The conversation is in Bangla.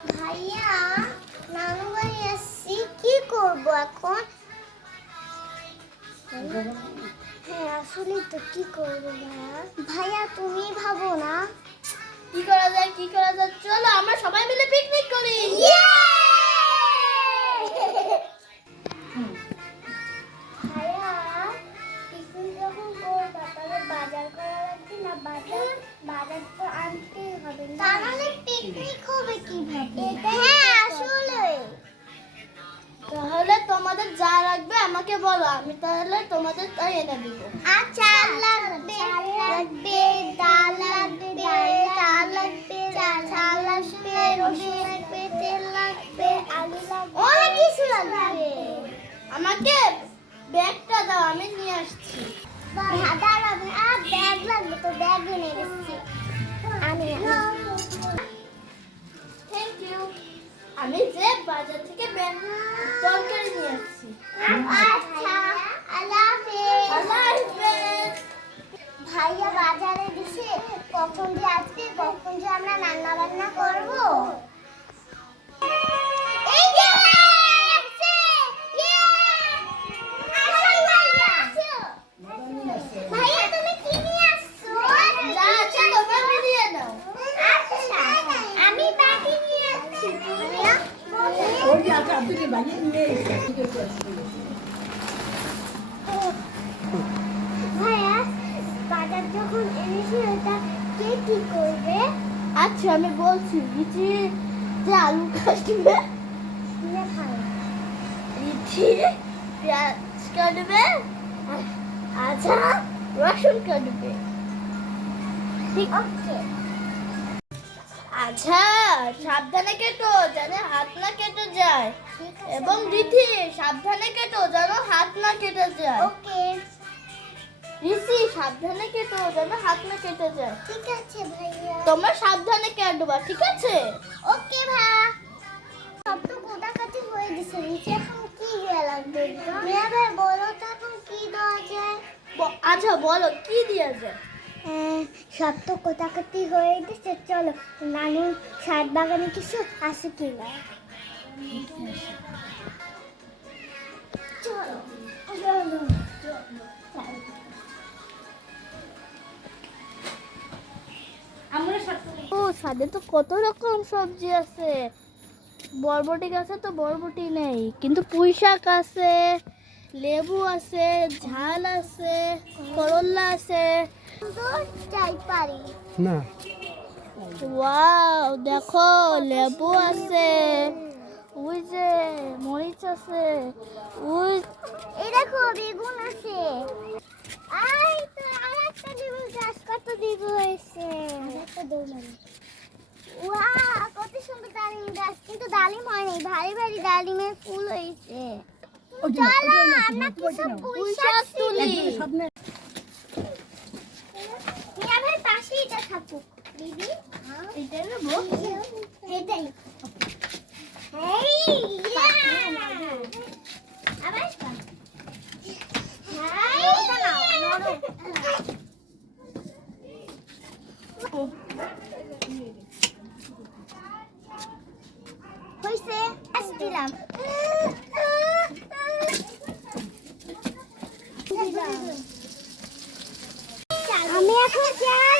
ভাইয়া নানু বাড়ি আসছি, কি করব এখন? হ্যাঁ আসলেই তো, কি করব ভাইয়া? ভাইয়া তুমি ভাবো না। কি করা যায় চলো আমরা সবাই মিলে পিকনিক করি। ভাইয়া পিকনিক যখন করবা তাহলে বাজার করা লাগবে না? বাজার তো আনতেই হবে, তাহলে পিকনিক হবে কিভাবে? হ্যাঁ আসলে তাহলে তোমাদের যা লাগবে আমাকে বলো, আমি তাহলে তোমাদের তাই এনে দিব। আচ্ছা লাগবে ডাল লাগবে, চাল লাগবে, চাল লাগবে, রসুন লাগবে, তেল লাগবে, আলু লাগবে, অনেক কিছু লাগবে। আমাকে ব্যাগটা দাও, আমি নিয়ে আসছি। দাঁড়াবে, ব্যাগ লাগবে তো, ব্যাগ এনে দিচ্ছি আমি। Thank you. আমি যে বাজার থেকে ব্যাগ তরকারি নিয়ে আসছি। আচ্ছা আল্লাহ হাফেজ। আল্লাহ হাফেজ। ভাইয়া বাজারে দিছে, কখন যে আসবে, কখন যে আমরা রান্না বান্না করব। এই যে আসছে, আসো ভাইয়া। ভাইয়া তুমি কি নিয়ে আসছো? যা আছে তোমরা মিলিয়ে নাও। আচ্ছা আমি বাটি নিয়ে আসছি। ভাইয়া বাজার যখন এনেছে ওটা কে কি করবে? আচ্ছা আমি বলছি, রিচি যে আলু কাটবে, রিচি পেঁয়াজ কাটবে, আচ্ছা রসুন কাটবে। ঠিক ওকে। আচ্ছা সাবধানে কেটো যেন হাত না কেটে যায়, এবং রিথি সাবধানে কেটো যেন হাত না কেটে যায়। ওকে রিসি সাবধানে কেটো যেন হাত না কেটে যায়। ঠিক আছে ভাইয়া। তোমরা সাবধানে কাটবা, ঠিক আছে? ওকে ভাইয়া। সব তো কোটাকাটি হয়ে গেছে, নিচে এখন কি দেওয়া লাগবে? মিয়া ভাই বলো তো এখন কি দেওয়া যায়? আচ্ছা বলো কি দেওয়া যায়? সব তো কোটাকাটি হয়ে গেছে, চলো নানু ছাদ বাগানে কিছু আছে কিনা চলো। ও ছাদে তো কত রকম সবজি আছে। বরবটি গাছে তো বরবটি নেই, কিন্তু পুঁই শাক আছে, লেবু আছে, ঝাল আছে, করল্লা আছে। যাই পারি না ওয়াও দেখো লেবু আছে, ওই যে মরিচ আছে, ওই এই দেখো বেগুন আছে। আই তো আরেকটা লেবু গাছ, কত লেবু হয়েছে। একটা দৌড়ানো, ওয়াও কত সুন্দর ডালিম গাছ, কিন্তু ডালিম হয়নি, ভারী ভারী ডালিমের ফুল হয়েছে। চলো আমরা কিছু পুঁই শাক তুলি। মিয়া ভাই পাশে এটা থাকুক দিদি। এটা নেবো। এটাই এই আবার হাই ওটা নাও নরম। হইছে আসছিলাম। আমি এখন যাই।